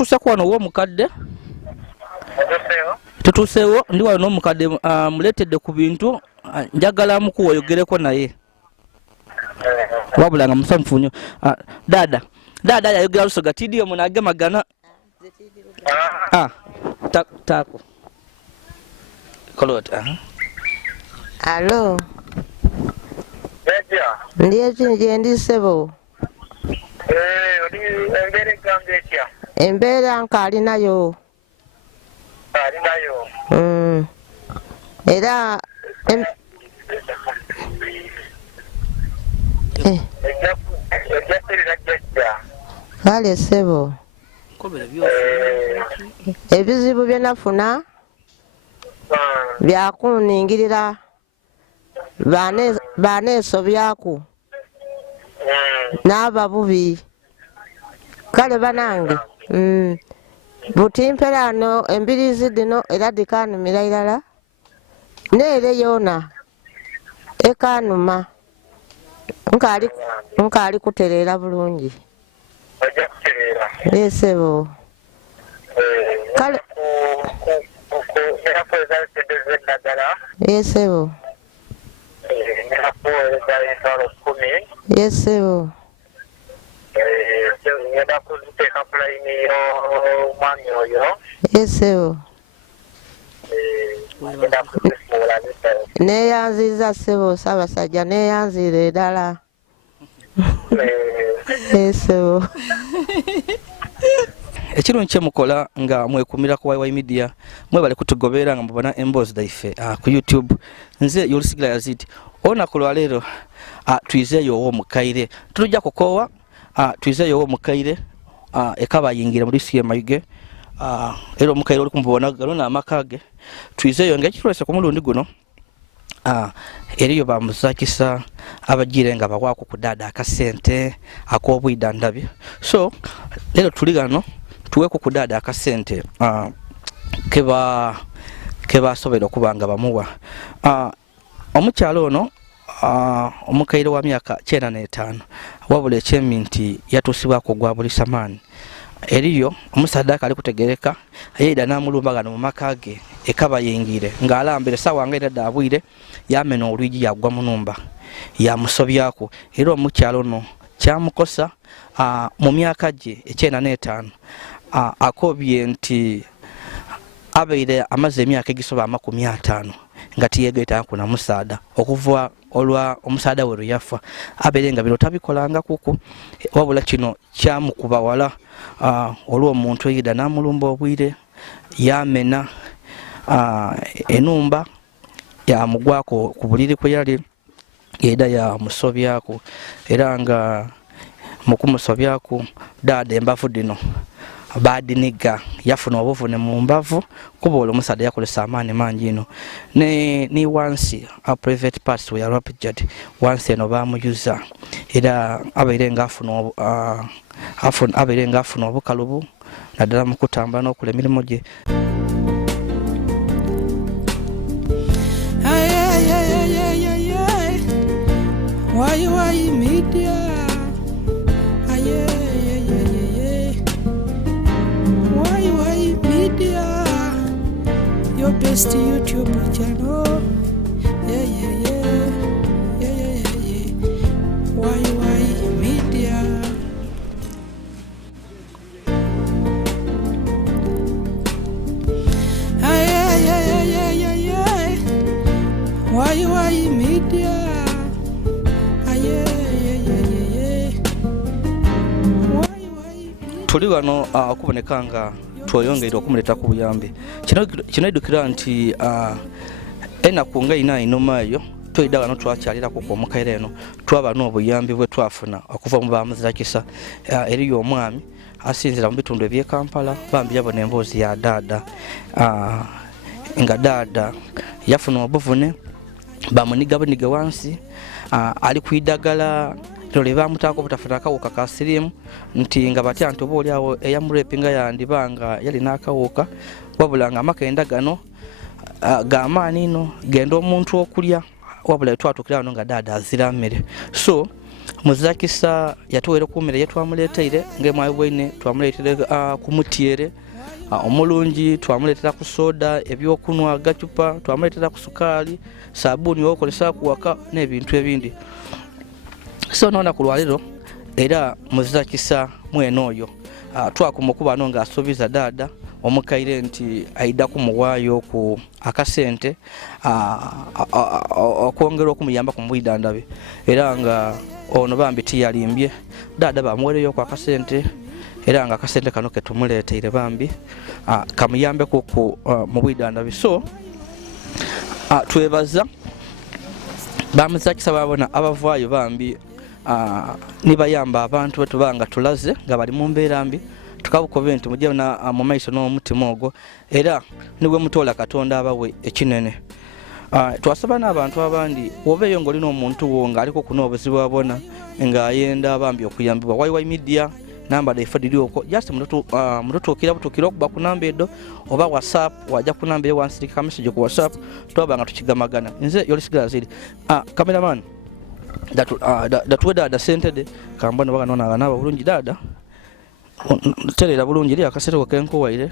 tutuuseeko wano ow'omukadde tutuuseewo ndi wano n'omukadde muleetedde ku bintu njagala mukuwa oyogereko naye wabula nga musanyufu nnyo. Dada yayogera lusoga tidiyo munagemagana taako kolot Alo. Jajja. Ndiye chinje ndi sebo. Odi embere gambe kya. Embera nkali nayo. Ali nayo. Era kale sebo. Ebizibu byenafuna byakuningirira baneesobyako n'ababubi kale banange butimperano embirizi dino era dikanumira irala neere yona ekanuma nkali kuterera bulungi esebo kale esebo yesebo yesebo neyanziza sebo Ssaabasajja neyanzire eddala yesebo ekirungi kyemukola nga mwekumira ku YY Media mwebale kutugoberera nga mubona emboozi daife ku YouTube. Nze Yolisigira Yazid olunaku lwaleero tuyizeeyo ow'omukaire tulujja kukoowa tuyizeeyo ow'omukaire ekabayingira mu disitulikiti y'Emayuge era omukaire oli kumubona galona amaka ge tuyizeeyo ng'ekitulese ku mulundi guno eriyo bamuzakisa abagire nga bawaako ku dada akasente ak'obwida ndabi so leero tuli gano tuweeko ku dada akasente kebasobera okuba nga bamuwa omukyalo ono omukaire wa myaka 95 wabula ekyemi nti yatuusibwako gwa buli samaani eriyo omusaddaaka ali kutegereka yeida n'amulumba gano mu maka ge ekabayingire ng'alambire essaawa nga era daabwire yamena olwigi yagwa mu nnumba yamusobyako era omukyalo ono kyamukosa mu myaka gye 95 akobye nti abeire amaze emyaka egisoba 50 nga tiyegeetako na musaada okuva olwa omusaada we yafa abeire nga bino tabikolanga kuku wabula kino kyamukuba wala olw'omuntu eyida n'amulumba obwire yamena enumba yamugwako ku buliri kwe yali yeda yamusobyako era nga mukumusobyako dada embavu dino badiniga yafuna obuvune mu mbavu kuba olwo omusaada yakolesa amaani mangi ino ni wansi a private parts we are rapid wansi eno bamuyuza era abeire nga afuna obukalubu naddala mu kutambula n'okola emirimu gye. YY Media. YY Media. Your best YouTube channel. YY Media. YY Media. Tuli wano okuboneka nga tweyongera okumuleta ku buyambi kino idukira nti enaku nga ina inoma eyo twida wano twakyalirako ku omukaire eno twaba n'obuyambi bwe twafuna okuva mu bamuzakisa eriyo omwami asinzira mu bitundu eby'e Kampala bambi yabona emboozi ya dada nga dada yafuna obuvune bamunigabuniga wansi ali kwidagala lole bamutaako butafuna akawuka ka sirimu nti nga batya nti oba oli awo eyamurepinga yandibanga yali n'akawuka wabula nga amakenda gano g'amaani ino genda omuntu okulya wabula twatuukira wano nga dada azira mmere so muzakisa yatuwera kumira yetwamuleteire ngemwayo bwine twamuleteire kumutyere omulungi twamuletera ku soda ebyokunwa gacupa twamuletera ku sukali sabuni wokolesa kuwaka n'ebintu ebindi so nona ku lwaliro era muzakisa mwene oyo twakumukuba no nga asubiza dada omukaire nti aida kumuwayo ku akasente okwongera okumuyamba ku mwidandabe era nga ono bambi tiyalimbye dada bamuwereyo ku akasente era nga akasente kano ketumuleteire bambi kamuyambe ku mu bwidandabe so twebaza bamuzakisa babona abavaayo bambi nibayamba abantu betubanga tulaze nga bali mu mbeera mbi tukabukobe nti mujye na mu maiso n'omutima ogwo era nibwe mutola katonda abawe ekinene twasaba n'abantu abandi wobeeyo ng'olina omuntu wo ng'aliko kuno obuzibu abona ng'ayenda bambi okuyambibwa wayiwayi media namba da ifadilioko just mututukira butukira okuba ku namba edo oba whatsapp wajja ku namba ewansirika message ku whatsapp twabanga tukigamagana nze Yolisigira Yazid cameraman datuwe dada sente de kambona baga nona naba bulungi dada terera bulungi ri akasete ko kenkuwaire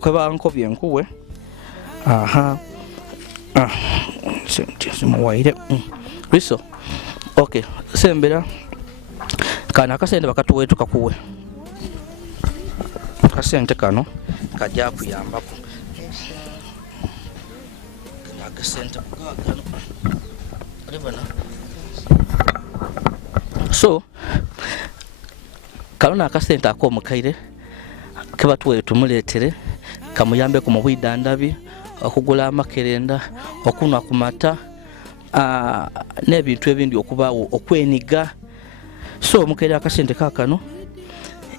kaba nkobye nkuwe sente simuwaire riso okay sembera kana akasente bakatuwe tukakuwe akasente kano kajja kuyambako akasente kano alibana so kalona akasente akomukaire kebatuwe tumuletere kamuyambe ku mubwidandabi okugula amakerenda okunwa ku mata n'ebintu ebindi okubaawo okweniga so omukaire akasente kakano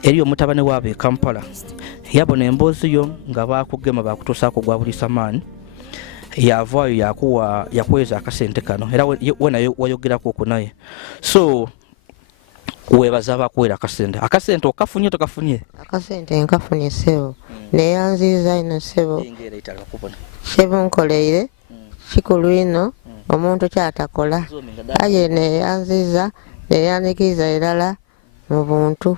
eriyo mutabane waabe Kampala yabona emboozi yo nga bakugema bakutusaako gwa buli samaani yavaayo yakweza akasente kano era wenayo wayogerako okunaye so webaza bakwera akasente okafunye tokafunye akasente nkafunye sebo neyanziza ino sebo sebo nkoleire kikulu ino omuntu kyatakola aye neyanziza neyanikiza erala mu buntu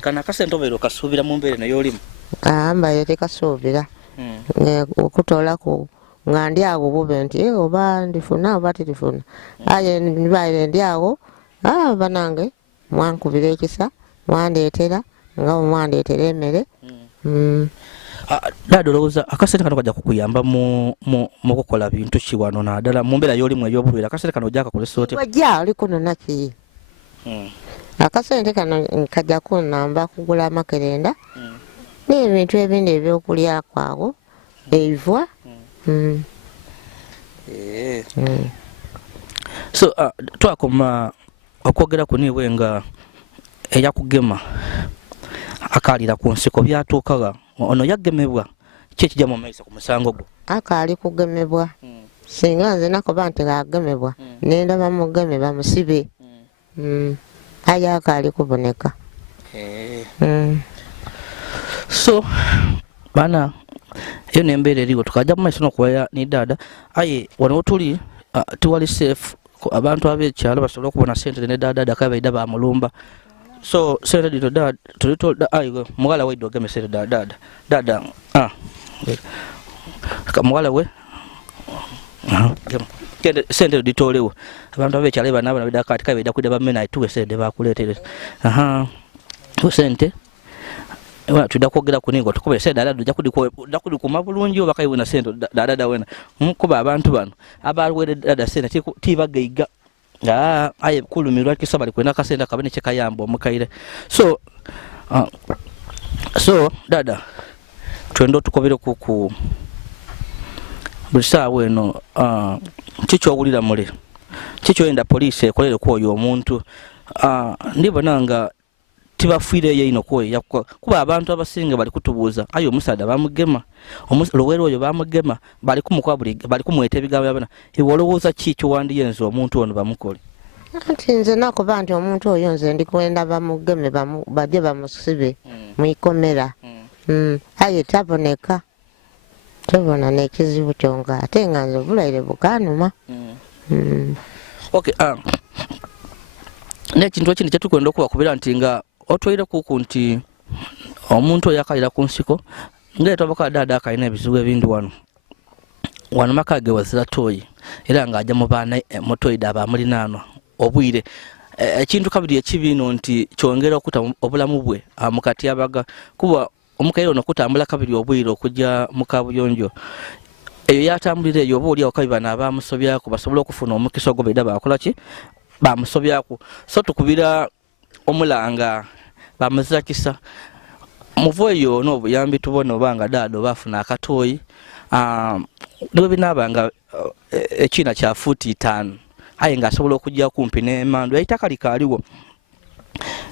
kana akasente obeera okasuubira mu mbeera nayo olimu mbayo tekasuubira okutolako nga ndi awo bube nti oba ndifuna oba tirifuna aye nibaire ndi awo banange mwankubira ekisa mwandeetera nga mwandeetera emmere dada olowooza akasente kano kajja kukuyamba mu kukola bintu ki wano naddala mu mbeera y'olimu ebyobulwere akasente kano ojja kakolesa otya wajja oli kunona ki akasente kano kajja kunamba kugula amakerenda n'ebintu ebindi ebyokulya kwawo eivwa so twakoma okwogera ku niwe nga eyakugema akalira ku nsiko byatuukaga ono yagemebwa kyekijja mu maiso ku musango gwo akaali kugemebwa singa nze nakoba nti agemebwa nendaba mugeme bamusibe aye akaali kuboneka so bana eyo nembeera eriwo tukajja mu maiso n'okuwaya ni dada aye wano tuli tiwali safe abantu ab'ekyalo basobola okubona sente ne dada kabaida bamulumba so sente dito dada tulitoda ayo mugala we dogeme sente dada mugala we kende sente ditolewo abantu ab'ekyalo banaba nabida kati kabaida kuda bamena ituwe sente bakuletere sente tuda kwogera kuningo tukubye sente dada jakudi kuma bulungi oba kayibona sente dada wena kuba abantu bano abalwere dada sente tibagaiga aye kulumirwa kisa bali kwenda kasente kabane kyekayamba omukaire so dada twendo tukobere ku busa weno kicho ogulira mule kicho enda police ekolere ku oyo omuntu ndibonanga tibafiire yino kwe kuba abantu abasinga bali kutubuuza ayo omusada bamugema lowero oyo bamugema bali kumukwabuli bali kumweta ebigambo yabana iwolowooza kikyo wandiyenze omuntu ono bamukole ati nze nakuba nti omuntu oyo nze ndikwenda bamugeme bajje bamusibe mwikomera aye taboneka tubona n'ekizibu kyonga ate nga nze obulaire bukanuma okay n'ekintu ekindi kyetukwenda okubakubira nti nga otwaire kuku nti omuntu oyo akalira ku nsiko ng'eto abaka dada akalina ebizibu ebindi wano maka ge wazira toyi era ng'ajja mu baana mutoyi daba mulinaanwa obwire ekintu kabiri ekibi no nti kyongera okuta obulamu bwe mukati abaga kuba omukaire ono kutambula kabiri obwire okujja mu kabuyonjo eyo yatambulira eyo oba oli akabiba n'abamusobyako basobola okufuna omukisa ogobeda bakola ki bamusobyako so tukubira omulanga bamuzira kisa muvo eyo n'obuyambi tubona obanga dada bafuna akatoyi niwe binabanga ekina kya futi 5 aye nga asobola okujja kumpi n'emandu yayitaka likaliwo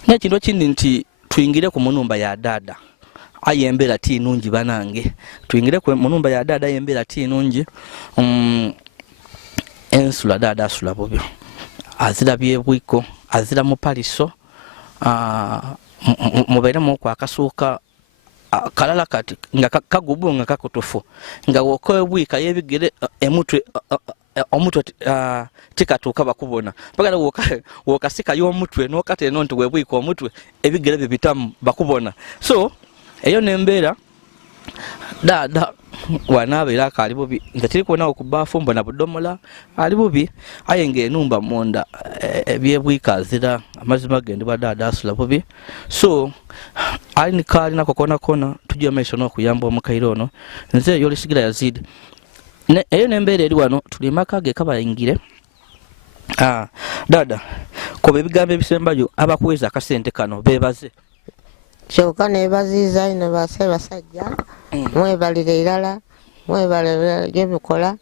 n'ekintu ekindi nti tuyingire ku munumba ya dada aye embeera ti nungi banange tuyingire ku munumba ya dada aye embeera ti nungi ensula dada asula bubi azira byebwiko azira mu paliso mubeeremu ku akasuuka kalala kati nga kagubu nga kakutufu nga wokobwika yebigere emutwe omutwe tikatuuka bakubona bagala wokasika y'omutwe n'okate eno nti webwika omutwe ebigere bibitamu bakubona so eyo nembeera dada wanabeera akali bubi nga tiri kubona okubaafu mbona budomola ali bubi aye ng'enumba munda ebyebwika azira amazima gendibwa dada asula bubi so ali nikali nako kona tujja maiso n'okuyamba omukaire ono nze Yolisigira Yazid eyo nembeera eri wano tuli maka ge kabayingire dada koba ebigambo ebisembayo abakuweza akasente kano bebaze kyokka nebaziza ino basajja mwebalire irala mwebale gyemukola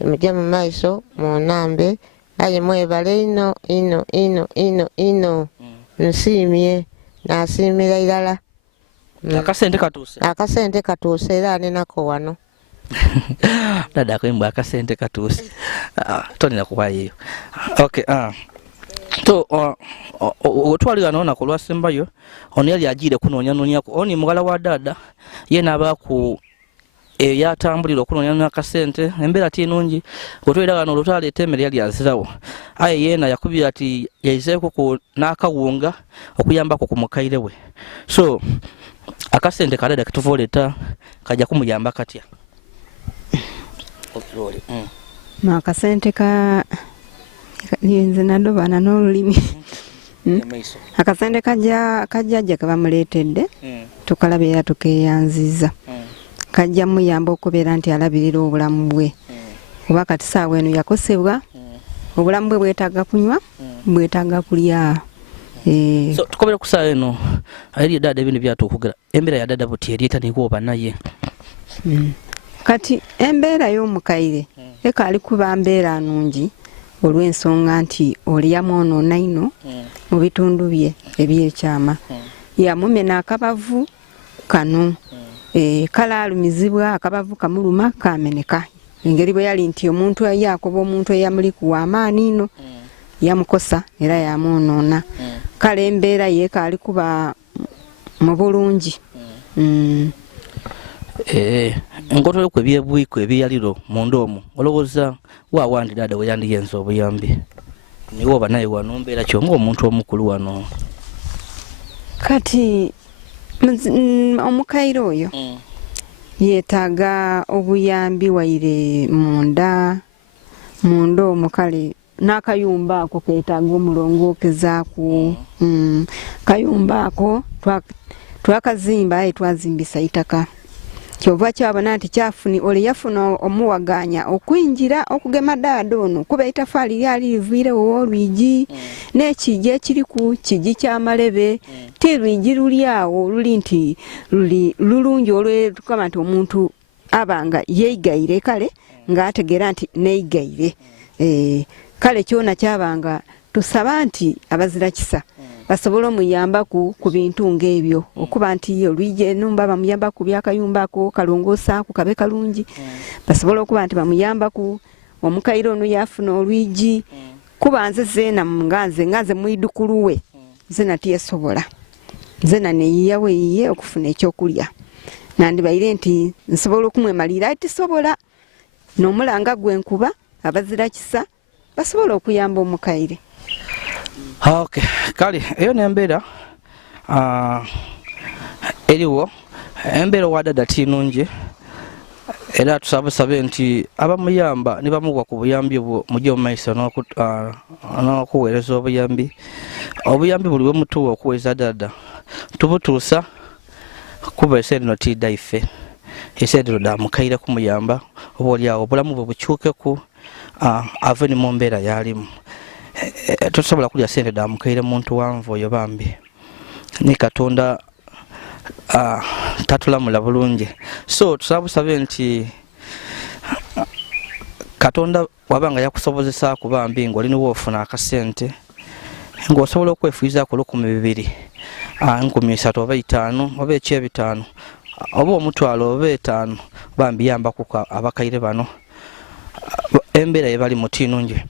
emujja mu maiso munambe aye mwebale ino nsiimye nasiimira irala akasente katuuse era nenako wano dada kwembwa akasente katuuse tonina kuwayo okay so otwali wano na kulwasembayo ono yali ajire kunoonyanoonyako oni mugala wa dada ye n'abaku yatambulira okunoonyanonya akasente embeera ti nungi otwalira wano olutwaleeta emmere yali azirawo aye yeena yakubira ati yayizeeko n'akawunga okuyambako ku mukaire we so akasente kadada ketuvooleta kajja kumuyamba katya akasente ka nienze nadobana n'olulimi akasente kajjajja kebamuleetedde tukalabira tukeyanziza kajja muyamba okubeera nti alabirira obulamu bwe kuba kati saawa eno yakosebwa obulamu bwe bwetaaga kunywa bwetaaga kulya so tukobera ku saawa eno eri dada ebintu byatuukugera embeera ya dada buti eryeta nikuoba naye kati embeera y'omukaire ekaali kuba mbeera nungi olw'ensonga nti oli yamwonoona ino mu bitundu bye ebyekyama yamumena akabavu kano kalaalumizibwa akabavu kamuluma kameneka engeri bwe yali nti omuntu yakoba omuntu eyamuli kuwa amaani ino yamukosa era yamwonoona kale embeera yeekaali kuba mu bulungi engotolo kwe byebwiko ebyaliro munda omwo olowooza waawandi dada we yandiyenza obuyambi niwe oba naye wano mbeera kyo ng'omuntu omukulu wano kati omukaire oyo yeetaaga obuyambi waire munda omwo kale n'akayumba ako keetaaga omulongookezaaku kayumba ako twakazimba aye twazimbisa itaka kyova kyabona nti kyafuni oli yafuna omuwaganya okwingira okugema dada ono kuba itafaali lyali liviirewo olwigi n'ekigi ekiriku kigi kyamalebe ti lwigi lulyawo luli nti lulungi olwetukama nti omuntu abanga yeeyigaire kale ng'ategeera nti neeyigaire kale kyona kyabanga tusaba nti abazira kisa basobola omuyambaku ku bintu ng'ebyo okuba nti olwigi enumba bamuyambaku byakayumbako kalongoosaku kabe kalungi basobola okuba nti bamuyambaku omukaire ono yafuna olwigi kuba nze zeena nganze mwidukulu we zena tiyesobola zena neyiyawo eyiye okufuna ekyokulya nandibaire nti nsobola okumwemalira ati sobola n'omulanga gwenkuba abazira kisa basobola okuyamba omukaire Okay, kale eyo nembeera eriwo embeera wa dada tinungi era tusabe nti abamuyamba ne bamuwa ku buyambi obwo mujje mu maiso n'okuweereza obuyambi buli we mutuwa okuweeza dada tubutuusa kuba eseera eno tidda iffe eseera eno damukaire kumuyamba oba oliawo obulamu bwe bukyukeku ave ne mu mbeera yalimu tosobola kulya sente damukaire muntu wanvu oyo bambi ni Katonda tatulamula bulungi so tusabusabe nti Katonda wabanga yakusobozesa kubambi ng'oliniwo ofuna akasente ng'osobola okwefuyizaako 200 3 oba 5 oba ekyebitaano oba omutwalo oba 5 bambi yambaku abakaire bano embeera ye bali mutinungi